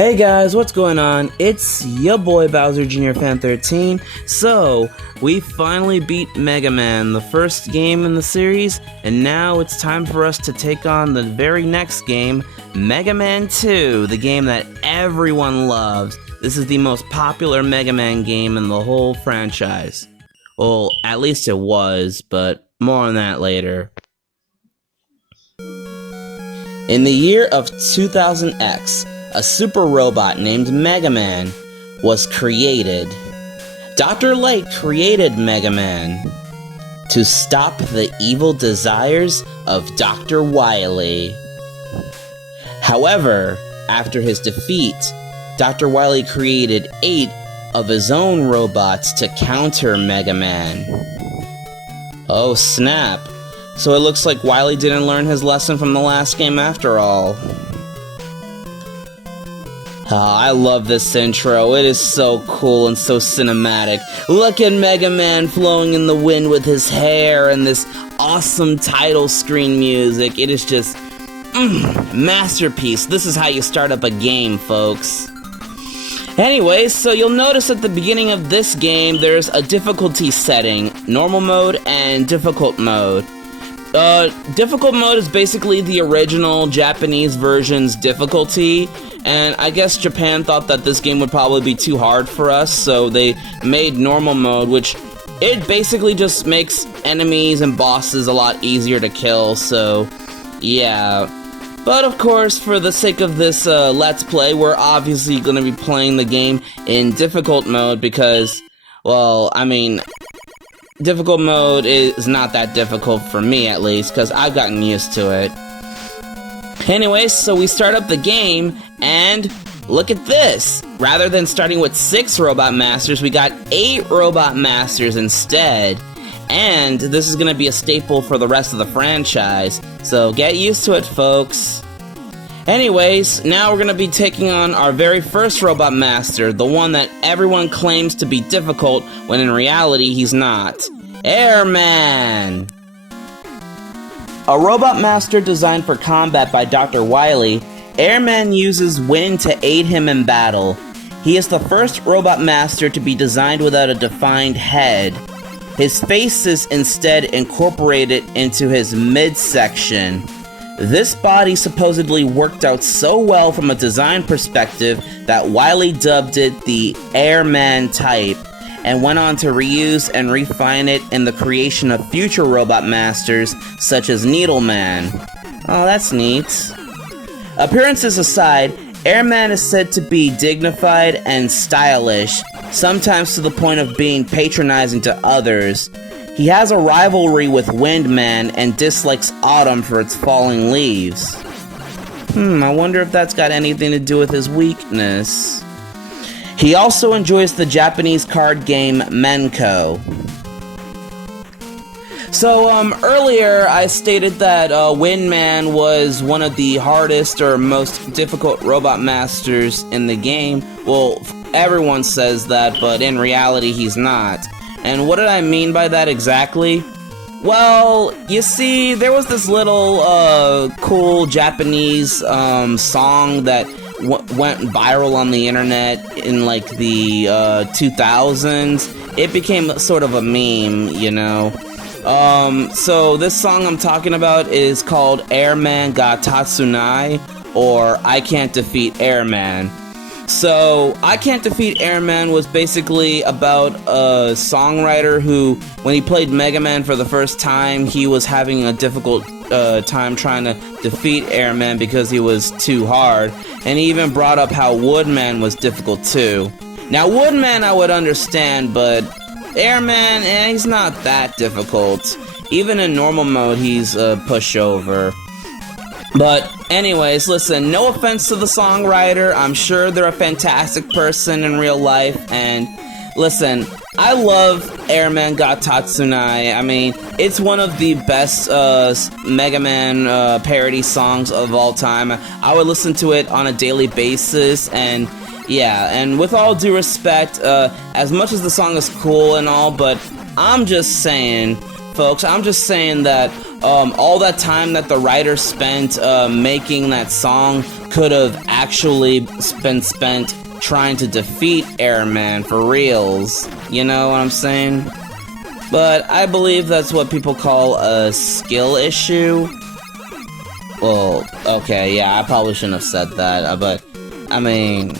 Hey guys, what's going on? It's your boy Bowser Jr. Fan 13. So, we finally beat Mega Man, the first game in the series, and now it's time for us to take on the very next game, Mega Man 2, the game that everyone loves. This is the most popular Mega Man game in the whole franchise. Well, at least it was, but more on that later. In the year of 2000X, a super robot named Mega Man was created. Dr. Light created Mega Man to stop the evil desires of Dr. Wily. However, after his defeat, Dr. Wily created 8 of his own robots to counter Mega Man. Oh snap. So it looks like Wily didn't learn his lesson from the last game after all. Oh, I love this intro. It is so cool and so cinematic. Look at Mega Man flowing in the wind with his hair and this awesome title screen music. It is just, masterpiece. This is how you start up a game, folks. Anyways, so you'll notice at the beginning of this game, there's a difficulty setting, normal mode and difficult mode. Difficult mode is basically the original Japanese version's difficulty, and I guess Japan thought that this game would probably be too hard for us, so they made normal mode, which it basically just makes enemies and bosses a lot easier to kill, so yeah. But of course, for the sake of this Let's Play, we're obviously going to be playing the game in difficult mode because, well, I mean, difficult mode is not that difficult for me, at least, because I've gotten used to it. Anyways, so we start up the game, and look at this! Rather than starting with 6 Robot Masters, we got 8 Robot Masters instead. And this is going to be a staple for the rest of the franchise, so get used to it, folks. Anyways, now we're going to be taking on our very first Robot Master, the one that everyone claims to be difficult, when in reality he's not. Airman! A Robot Master designed for combat by Dr. Wily, Airman uses wind to aid him in battle. He is the first Robot Master to be designed without a defined head. His face is instead incorporated into his midsection. This body supposedly worked out so well from a design perspective that Wily dubbed it the Airman type, and went on to reuse and refine it in the creation of future Robot Masters such as Needleman. Oh, that's neat. Appearances aside, Airman is said to be dignified and stylish, sometimes to the point of being patronizing to others. He has a rivalry with Windman and dislikes autumn for its falling leaves. I wonder if that's got anything to do with his weakness. He also enjoys the Japanese card game Menko. So, earlier I stated that Windman was one of the hardest or most difficult Robot Masters in the game. Well, everyone says that, but in reality he's not. And what did I mean by that exactly? Well, you see, there was this little cool Japanese song that went viral on the internet in like the 2000s. It became sort of a meme, you know. So this song I'm talking about is called Airman ga Tatsunai, or I Can't Defeat Airman. So, I Can't Defeat Airman was basically about a songwriter who, when he played Mega Man for the first time, he was having a difficult time trying to defeat Airman because he was too hard. And he even brought up how Woodman was difficult too. Now, Woodman I would understand, but Airman, he's not that difficult. Even in normal mode, he's a pushover. But anyways, listen, no offense to the songwriter, I'm sure they're a fantastic person in real life, and listen, I love Airman ga Tatsunai. I mean, it's one of the best Mega Man parody songs of all time. I would listen to it on a daily basis, and yeah, and with all due respect, as much as the song is cool and all, but I'm just saying, folks, I'm just saying that all that time that the writer spent making that song could have actually been spent trying to defeat Airman for reals. You know what I'm saying? But I believe that's what people call a skill issue. Well, okay, yeah, I probably shouldn't have said that, but, I mean...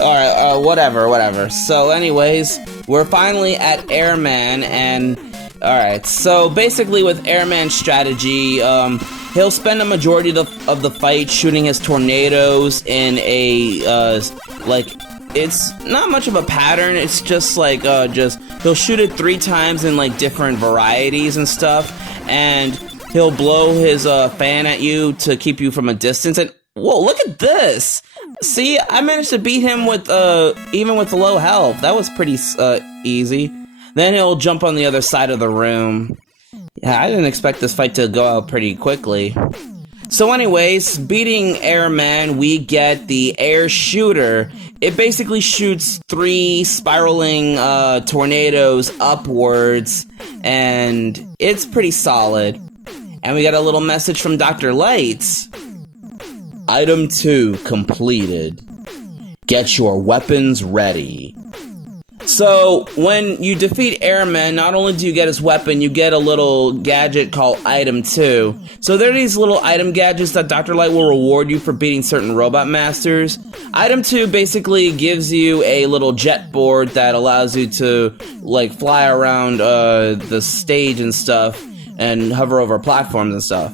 Alright, whatever. So, anyways, we're finally at Airman, and... Alright, so basically with Airman's strategy, he'll spend a majority of the fight shooting his tornadoes in a, it's not much of a pattern, it's just like, he'll shoot it 3 times in, like, different varieties and stuff, and he'll blow his, fan at you to keep you from a distance, and, whoa, look at this! See, I managed to beat him with, even with low health. That was pretty, easy. Then he'll jump on the other side of the room. Yeah, I didn't expect this fight to go out pretty quickly. So anyways, beating Airman, we get the Air Shooter. It basically shoots 3 spiraling tornadoes upwards, and it's pretty solid. And we got a little message from Dr. Lights. Item 2 completed. Get your weapons ready. So, when you defeat Airman, not only do you get his weapon, you get a little gadget called Item 2. So there are these little item gadgets that Dr. Light will reward you for beating certain Robot Masters. Item 2 basically gives you a little jet board that allows you to, like, fly around the stage and stuff, and hover over platforms and stuff.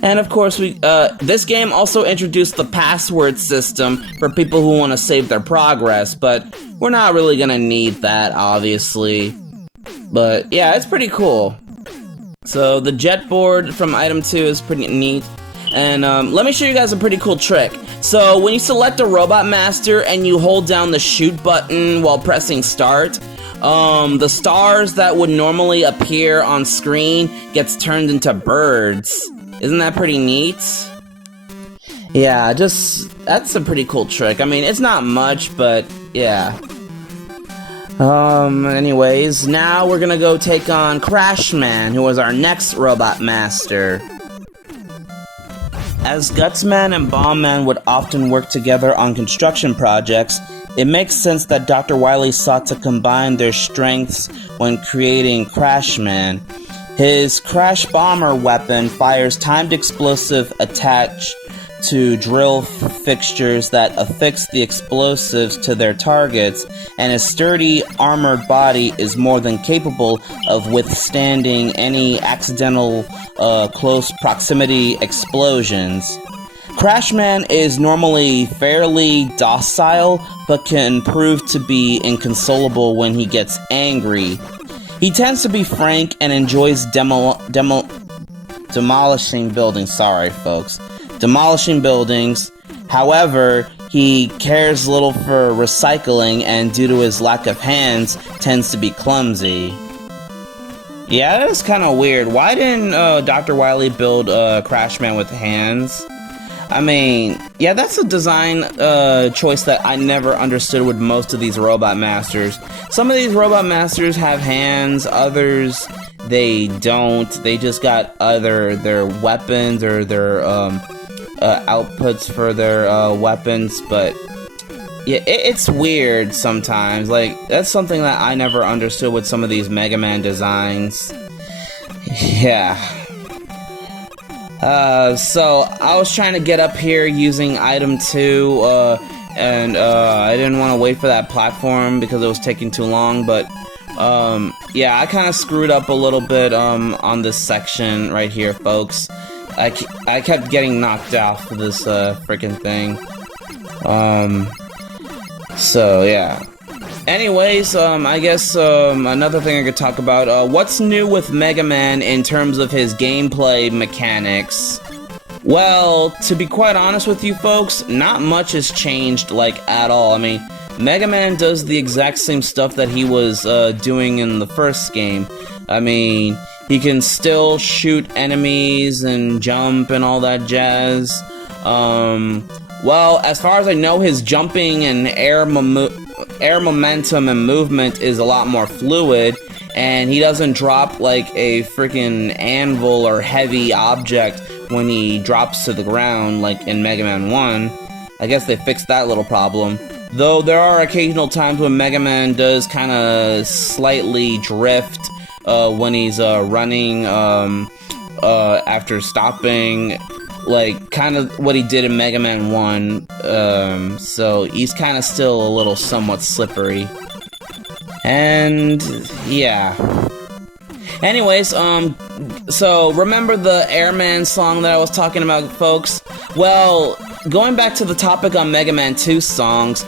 And of course, this game also introduced the password system for people who want to save their progress, but we're not really gonna need that, obviously. But yeah, it's pretty cool. So the jet board from Item 2 is pretty neat. And let me show you guys a pretty cool trick. So when you select a Robot Master and you hold down the shoot button while pressing start, the stars that would normally appear on screen gets turned into birds. Isn't that pretty neat? Yeah, that's a pretty cool trick. I mean, it's not much, but yeah. Anyways, now we're gonna go take on Crashman, who was our next Robot Master. As Gutsman and Bombman would often work together on construction projects, it makes sense that Dr. Wily sought to combine their strengths when creating Crashman. His Crash Bomber weapon fires timed explosive attached to drill fixtures that affix the explosives to their targets, and his sturdy, armored body is more than capable of withstanding any accidental, close proximity explosions. Crashman is normally fairly docile, but can prove to be inconsolable when he gets angry. He tends to be frank and enjoys demolishing buildings. Sorry, folks. Demolishing buildings. However, he cares little for recycling, and due to his lack of hands, tends to be clumsy. Yeah, that is kind of weird. Why didn't Dr. Wily build Crashman with hands? I mean, yeah, that's a design choice that I never understood with most of these Robot Masters. Some of these Robot Masters have hands, others they don't. They just got either their weapons or their outputs for their weapons, but yeah, it's weird sometimes. Like, that's something that I never understood with some of these Mega Man designs. Yeah. So I was trying to get up here using Item 2, and I didn't want to wait for that platform because it was taking too long, but yeah, I kind of screwed up a little bit on this section right here, folks. I kept getting knocked off of this freaking thing. So yeah. Anyways, I guess another thing I could talk about, what's new with Mega Man in terms of his gameplay mechanics? Well, to be quite honest with you folks, not much has changed, like, at all. I mean, Mega Man does the exact same stuff that he was doing in the first game. I mean, he can still shoot enemies and jump and all that jazz. Well, as far as I know, his jumping and air momentum and movement is a lot more fluid, and he doesn't drop like a freaking anvil or heavy object when he drops to the ground like in Mega Man 1. I guess they fixed that little problem. Though there are occasional times when Mega Man does kind of slightly drift when he's running after stopping, like kind of what he did in Mega Man 1. So he's kind of still a little somewhat slippery. And yeah. Anyways, so remember the Airman song that I was talking about, folks? Well, going back to the topic on Mega Man 2 songs,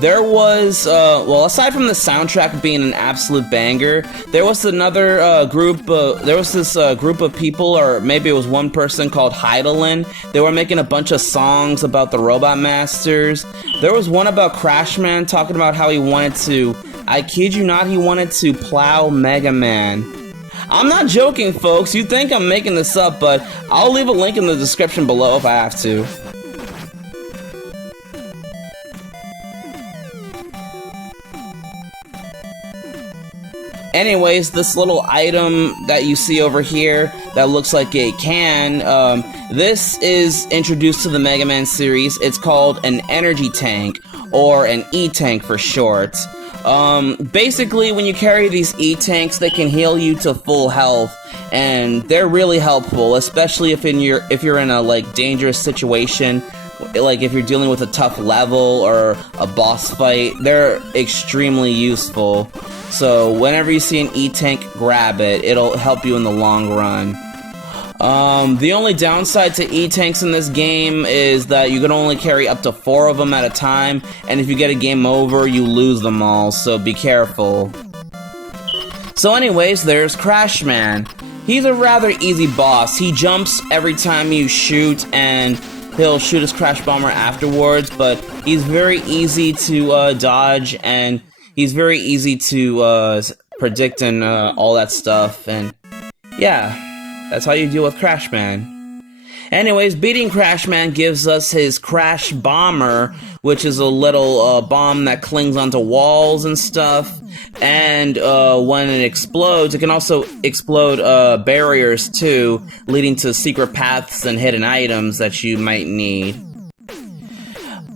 there was, well, aside from the soundtrack being an absolute banger, there was another group of people, or maybe it was one person called Hyadain. They were making a bunch of songs about the Robot Masters. There was one about Crashman talking about how he wanted to, I kid you not, he wanted to plow Mega Man. I'm not joking, folks. You think I'm making this up, but I'll leave a link in the description below if I have to. Anyways, this little item that you see over here that looks like a can, this is introduced to the Mega Man series. It's called an energy tank, or an E-tank for short. Basically, when you carry these E-tanks, they can heal you to full health, and they're really helpful, especially if you're in a like dangerous situation, like if you're dealing with a tough level or a boss fight. They're extremely useful. So whenever you see an E-tank, grab it. It'll help you in the long run. The only downside to E-tanks in this game is that you can only carry up to 4 of them at a time, and if you get a game over, you lose them all, so be careful. So anyways, there's Crashman. He's a rather easy boss. He jumps every time you shoot, and he'll shoot his Crash Bomber afterwards, but he's very easy to dodge, and he's very easy to predict and all that stuff, and yeah. That's how you deal with Crashman. Anyways, beating Crashman gives us his Crash Bomber, which is a little bomb that clings onto walls and stuff. And when it explodes, it can also explode barriers too, leading to secret paths and hidden items that you might need.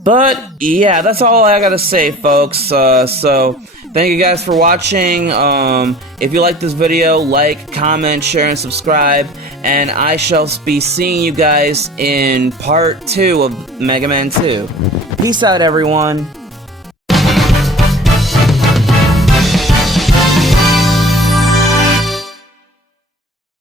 But yeah, that's all I gotta say, folks. So thank you guys for watching. If you like this video, like, comment, share, and subscribe. And I shall be seeing you guys in part 2 of Mega Man 2. Peace out, everyone.